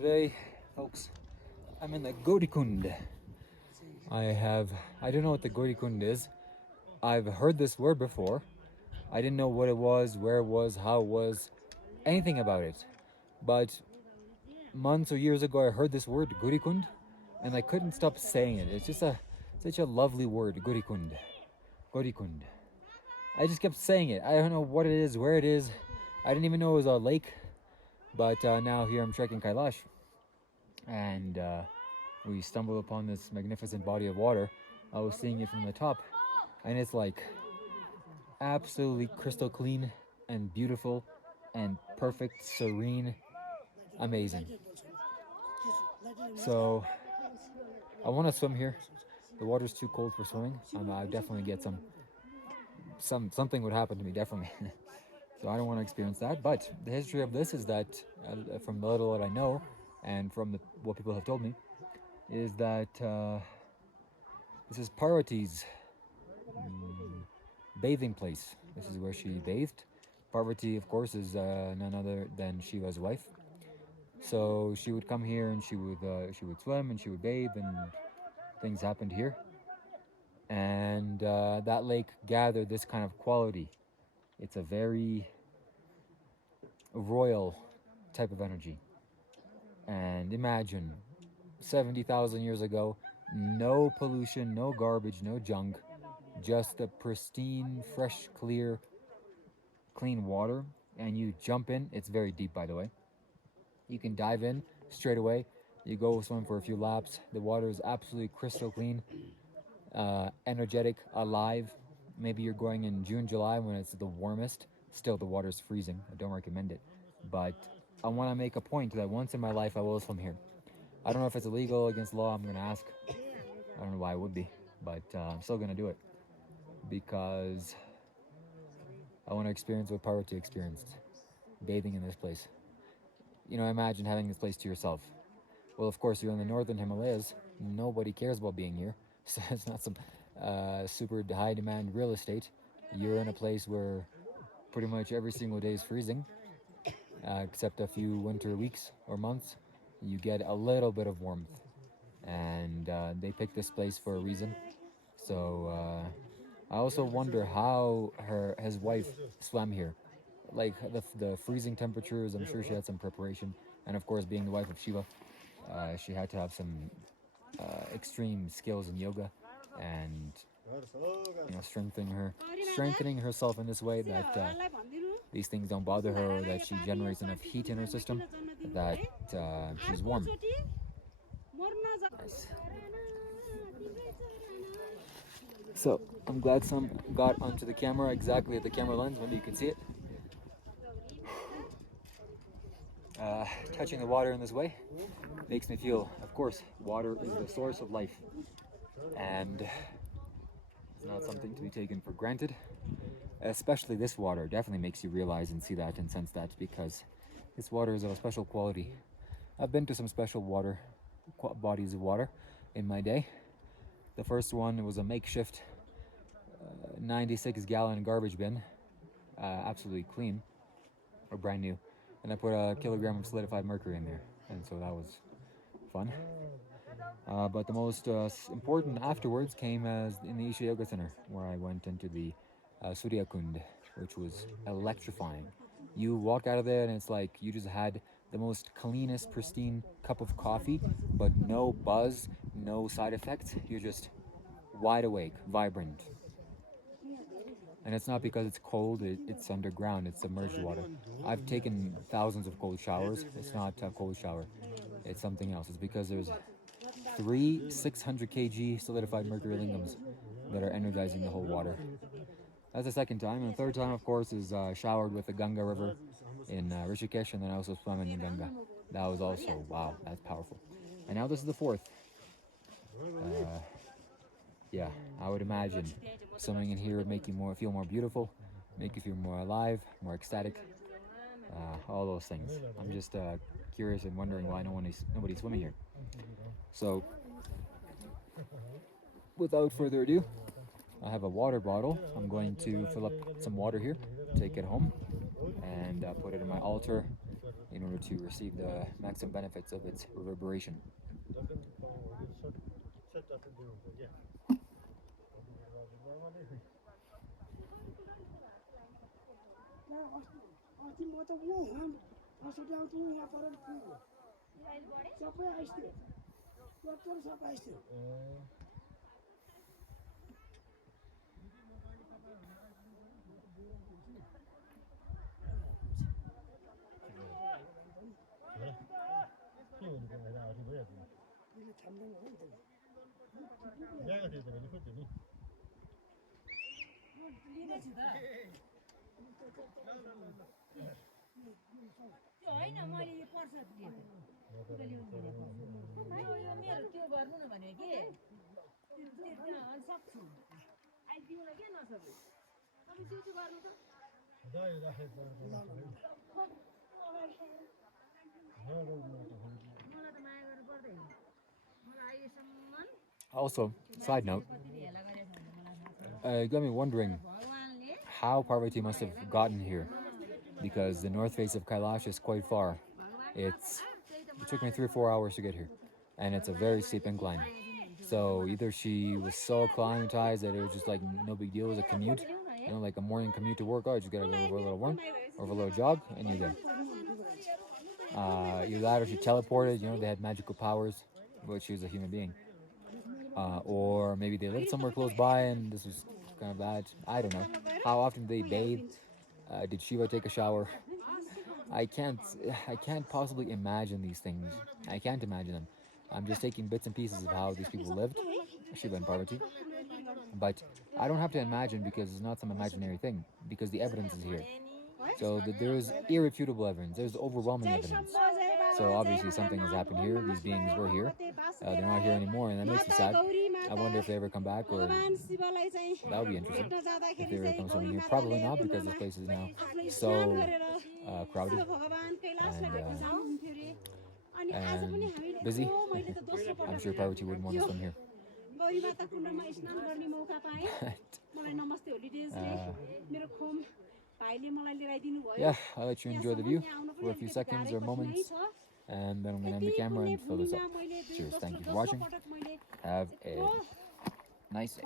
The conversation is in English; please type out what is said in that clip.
Today, folks, I'm in the Gaurikund. I don't know what the Gaurikund is. I've heard this word before. I didn't know what it was, where it was, how it was, anything about it. But months or years ago, I heard this word, Gaurikund, and I couldn't stop saying it. It's just such a lovely word, Gaurikund. Gaurikund. I just kept saying it. I don't know what it is, where it is. I didn't even know it was a lake. But now here I'm trekking Kailash, and we stumbled upon this magnificent body of water. I was seeing it from the top, and it's like absolutely crystal clean and beautiful and perfect, serene, amazing. So I want to swim here. The water's too cold for swimming. I definitely get something would happen to me, definitely. So I don't want to experience that. But the history of this is that, from the little that I know, and from what people have told me, is that this is Parvati's bathing place. This is where she bathed. Parvati, of course, is none other than Shiva's wife. So she would come here and she would swim and she would bathe, and things happened here. And that lake gathered this kind of quality. It's a very royal type of energy. And imagine 70,000 years ago, no pollution, no garbage, no junk, just the pristine, fresh, clean water. And you jump in. It's very deep, by the way. You can dive in straight away. You go swim for a few laps. The water is absolutely crystal clean, energetic, alive. Maybe you're going in June, July when it's the warmest. Still, the water's freezing. I don't recommend it. But I want to make a point that once in my life I will swim here. I don't know if it's illegal, against law. I'm going to ask. I don't know why it would be, but I'm still going to do it because I want to experience what Parvati experienced, bathing in this place. You know, imagine having this place to yourself. Well, of course, you're in the northern Himalayas. Nobody cares about being here. So it's not some super high demand real estate. You're in a place where pretty much every single day is freezing, except a few winter weeks or months. You get a little bit of warmth, and they picked this place for a reason. So I also wonder how his wife swam here. Like the freezing temperatures, I'm sure she had some preparation, and of course, being the wife of Shiva, she had to have some extreme skills in yoga, and strengthening herself in this way that these things don't bother her, or that she generates enough heat in her system that she's warm. Nice. So I'm glad some got onto the camera exactly at the camera lens. Maybe you can see it. Touching the water in this way makes me feel, of course, water is the source of life, and it's not something to be taken for granted. Especially this water definitely makes you realize and see that and sense that, because this water is of a special quality. I've been to some special bodies of water in my day. The first one was a makeshift 96-gallon garbage bin, absolutely clean or brand new, and I put a kilogram of solidified mercury in there, and so that was fun. But the most important afterwards came as in the Isha Yoga Center, where I went into the Surya Kund, which was electrifying. You walk out of there and it's like you just had the most cleanest, pristine cup of coffee, but no buzz, no side effects. You're just wide awake, vibrant. And it's not because it's cold, it's underground, it's submerged water. I've taken thousands of cold showers. It's not a cold shower, it's something else. It's because there's 3 600 kg solidified mercury lingams that are energizing the whole water. That's the second time. And the third time, of course, is showered with the Ganga River in Rishikesh, and then I also swam in the Ganga. That was also, wow, that's powerful. And now this is the fourth. Yeah, I would imagine swimming in here would make you feel more beautiful, make you feel more alive, more ecstatic, all those things. I'm just curious and wondering why nobody's swimming here. So, without further ado, I have a water bottle. I'm going to fill up some water here, take it home, and put it in my altar in order to receive the maximum benefits of its reverberation. Also, side note, it got me wondering how Parvati must have gotten here, because the north face of Kailash is quite far. It took me 3 or 4 hours to get here, and it's a very steep incline. So either she was so acclimatized that it was just like no big deal, it was a commute, like a morning commute to work. Oh, you just gotta go for a little run or for a little jog, and you're there. Either that or she teleported. They had magical powers, but she was a human being. Or maybe they lived somewhere close by, and this was kind of bad. I don't know. How often did they bathe? Did Shiva take a shower? I can't possibly imagine these things. I can't imagine them. I'm just taking bits and pieces of how these people lived, Shiva and Parvati. But I don't have to imagine, because it's not some imaginary thing, because the evidence is here. So there is irrefutable evidence. There's overwhelming evidence. So obviously something has happened here. These beings were here. They're not here anymore, and that makes me sad. I wonder if they ever come back, or that would be interesting. If they ever come someone here, probably not, because this place is now so crowded and busy. I'm sure Parvati wouldn't want to swim here. Yeah, I'll let you enjoy the view for a few seconds or moments, and then I'm going to end the camera and fill this up. Cheers. Thank you for watching. Have a nice day.